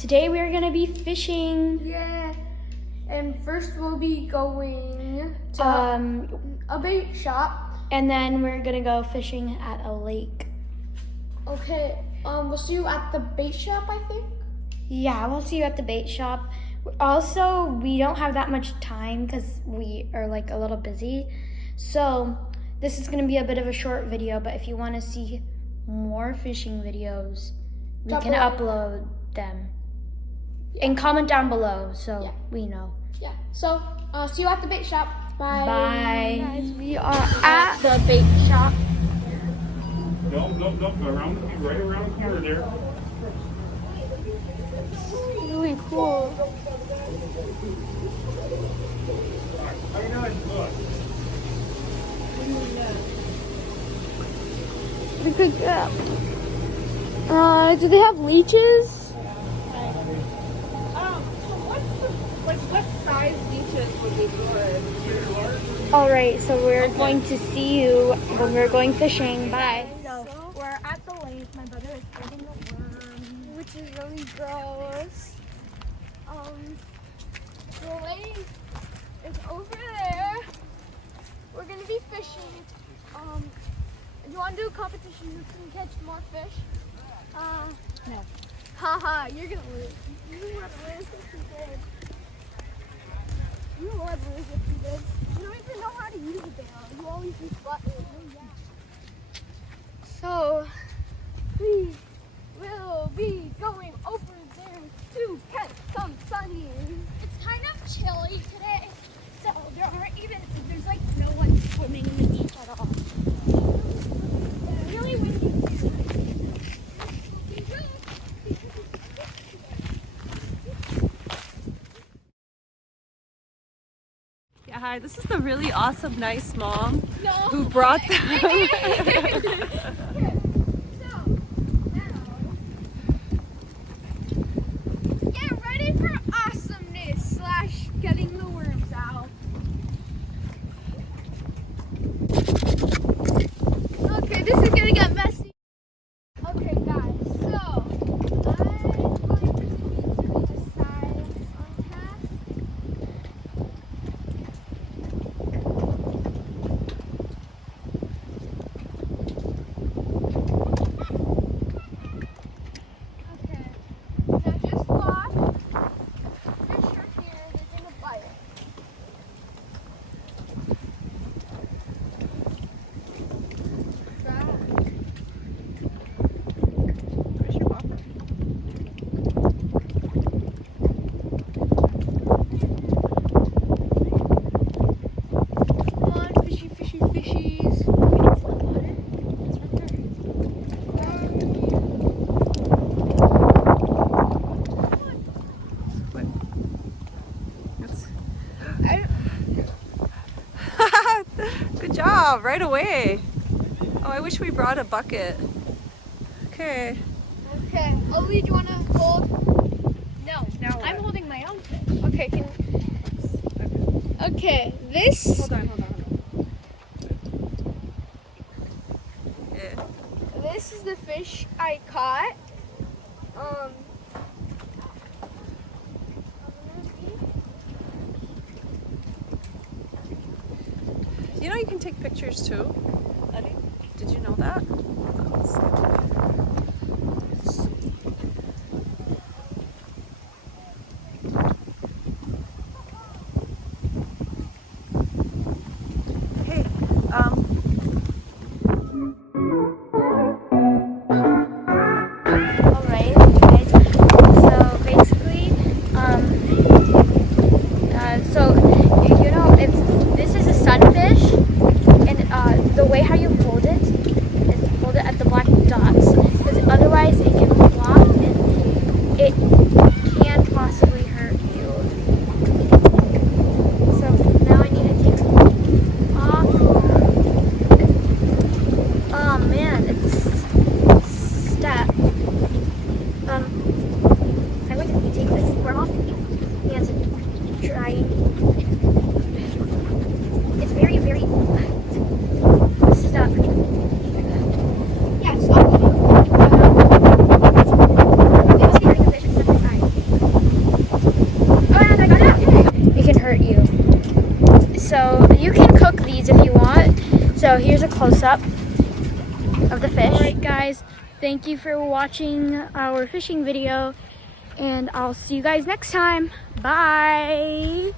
Today we're gonna be fishing. Yeah. And first we'll be going to a bait shop. And then we're gonna go fishing at a lake. Okay. We'll see you at the bait shop, I think. Yeah, we'll see you at the bait shop. Also, we don't have that much time because we are like a little busy. So this is gonna be a bit of a short video, but if you wanna see more fishing videos, we can upload them. Yeah. And comment down below so we know. Yeah. So, see you at the bait shop. Bye. Bye. Guys, we are at the bait shop. No, right around the corner there. Really cool. How you doing? Look. Good gap. Do they have leeches? What size leeches would be good? All right, so we're going to see you when we're going fishing. Bye. So we're at the lake. My brother is holding a worm, which is really gross. The lake is over there. We're gonna be fishing. You want to do a competition? Who can catch more fish? No. Haha, you're gonna lose. You would lose if you did. You would lose if you did. You don't even know how to use a barrel. You always use buttons. Oh, yeah. So, we will be going over there to catch some sunnies. It's kind of chilly today, so there's like no one swimming in the beach at all. Really windy. Yeah, hi, this is the really awesome, nice mom who brought them. Get ready for awesomeness / getting the worms out. Okay, this is gonna get messy. Okay, guys, so I'm going to need to decide on cast. Okay, so just watch. Fish are here, they're gonna bite. Come on, fishy, fishy, fishies. Good job, right away. Oh, I wish we brought a bucket. Okay. Okay, Ollie, do you want to hold? No, I'm holding my own fish. Okay, okay, this. Hold on. Yeah. This is the fish I caught. You know you can take pictures too. Eddie, did you know that? Hey, All right, guys. So basically, this is a sunfish, and the way how you hold it is hold it at the black dots, because otherwise it can flop and it can possibly hurt you. So now I need to take it off. Oh man, it's stuck. I'm going to take this worm off and try. It's very, very stuck. So here's a close-up of the fish. All right, guys, thank you for watching our fishing video, and I'll see you guys next time. Bye.